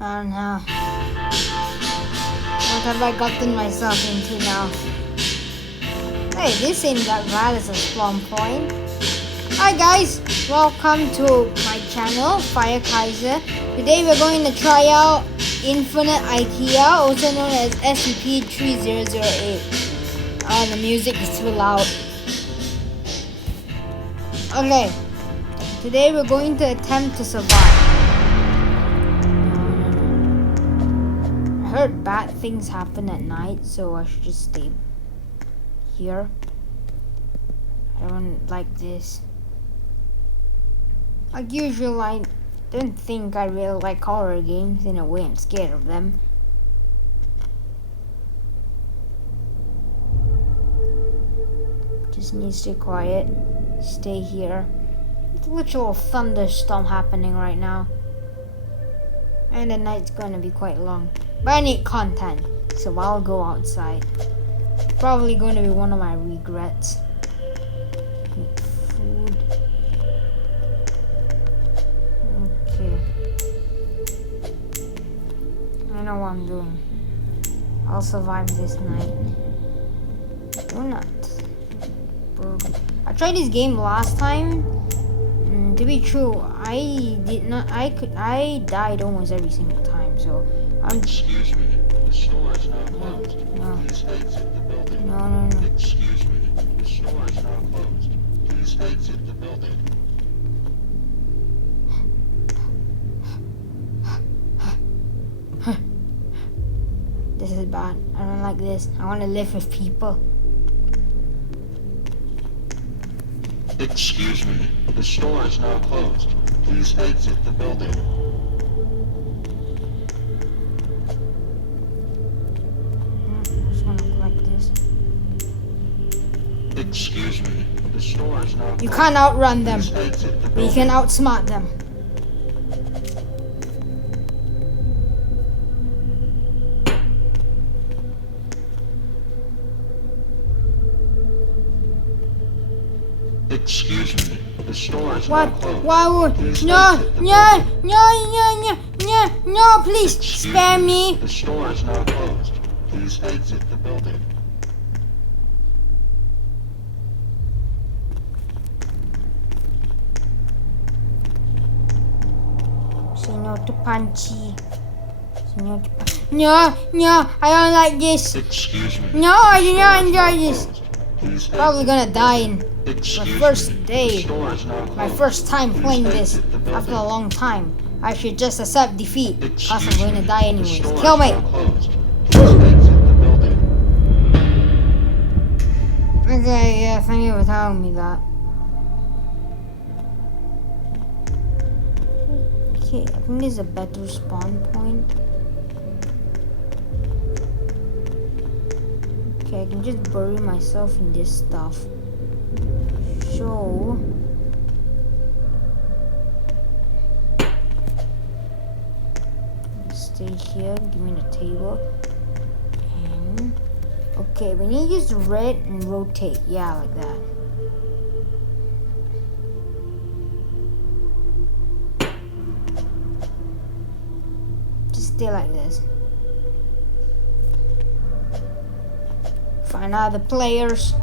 I don't know. What have I gotten myself into now? Hey, this ain't that bad as a spawn point. Hi guys, welcome to my channel, Fire Kaiser. Today we're going to try out Infinite IKEA, also known as SCP-3008. Oh, the music is too loud. Okay, today we're going to attempt to survive. I heard bad things happen at night, so I should just stay here. I don't like this. Like usual, I don't think I really like horror games. In a way, I'm scared of them. Just need to stay quiet. Stay here. It's a literal thunderstorm happening right now. And the night's gonna be quite long. But I need content, so I'll go outside. Probably going to be one of my regrets. Need food. Okay. I know what I'm doing. I'll survive this night. Do not. I tried this game last time. To be true, I died almost every single time, so I'm... Excuse me, the store is now closed. Please exit the building. No. Excuse me, the store is now closed. Please exit the building. This is bad. I don't like this. I want to live with people. Excuse me, the store is now closed. Please exit the building. It's gonna look like this. Excuse me, the store is now closed. You can't outrun them, Please exit the but you building. can outsmart them. Excuse me, the store is What? now closed. Why would... Please No, exit the no, please Excuse spare me. The store is now closed. Please exit the building. Say no to punchy. Say no to No, I don't like this. Excuse me. No, I do The not store is now enjoy this. closed. Please Probably exit gonna die in Excuse my me. first The day. store is now My closed. first time Please playing this exit the building. after a long time. I should just accept defeat, cause I'm Excuse going to me. die The anyways. store Kill is me! now closed. Please exit the building. Okay, yeah, thank you for telling me that. Okay, I think this is a better spawn point. Okay, I can just bury myself in this stuff. So... stay here, give me the table. And... okay, we need to use the red and rotate. Yeah, like that. Just stay like this. Find out the players.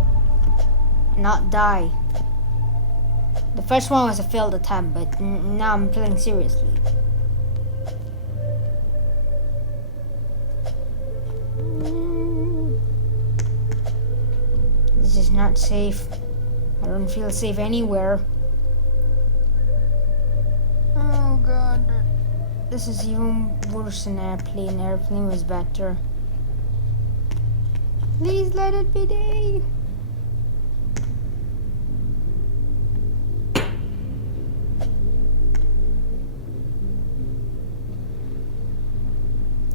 Not die. The first one was a failed attempt, but now I'm playing seriously. This is not safe. I don't feel safe anywhere. Oh god. This is even worse than airplane. Airplane was better. Please let it be day.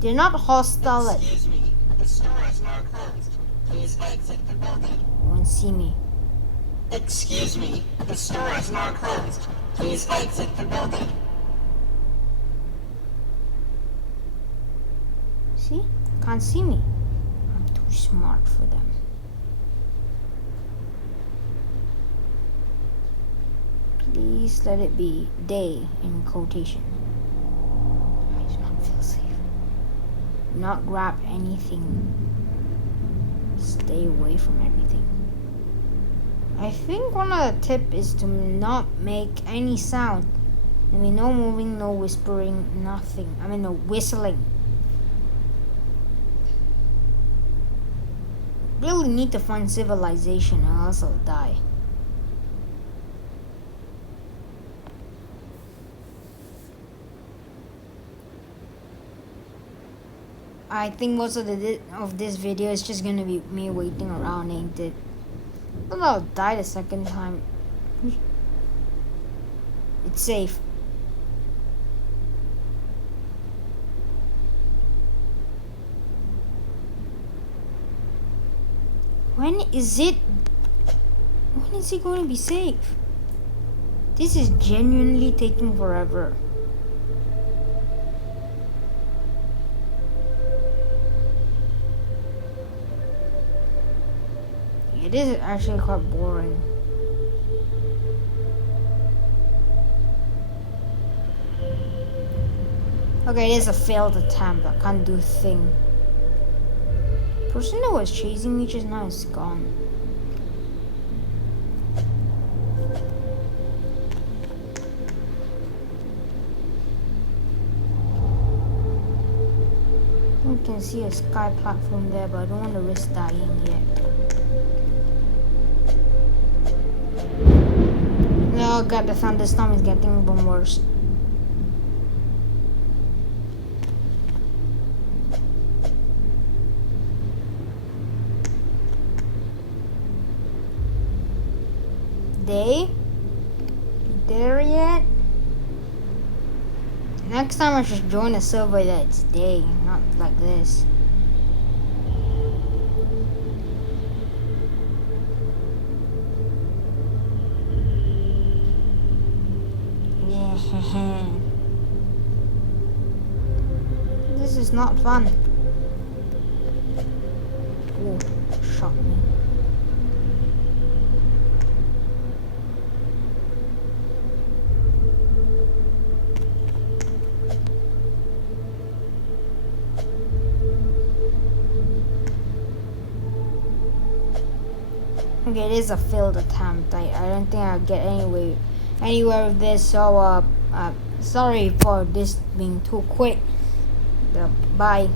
They're not hostile. Excuse me, the store is now closed. Please exit the building. Won't see me. Excuse me, the store is now closed. Please exit the building. See? Can't see me. I'm too smart for them. Please let it be day in quotation. I do not feel safe. not grab anything. Stay away from everything. I think one of the tip is to not make any sound. I mean, no moving, no whispering, nothing. I mean, no whistling. Really need to find civilization or else I'll die. I think most of this video is just gonna be me waiting around, ain't it? But I'll die the second time. It's safe. When is it going to be safe? This is genuinely taking forever. It is actually quite boring. Okay, it is a failed attempt. I can't do a thing. The person that was chasing me just now is gone. I can see a sky platform there, but I don't want to risk dying yet. Oh god, the thunderstorm is getting even worse. Day? There yet? Next time I should join a server that's day, not like this. This is not fun. Oh, shot me. Okay, it is a failed attempt. I don't think I'll get anywhere with this. So sorry for this being too quick. Bye.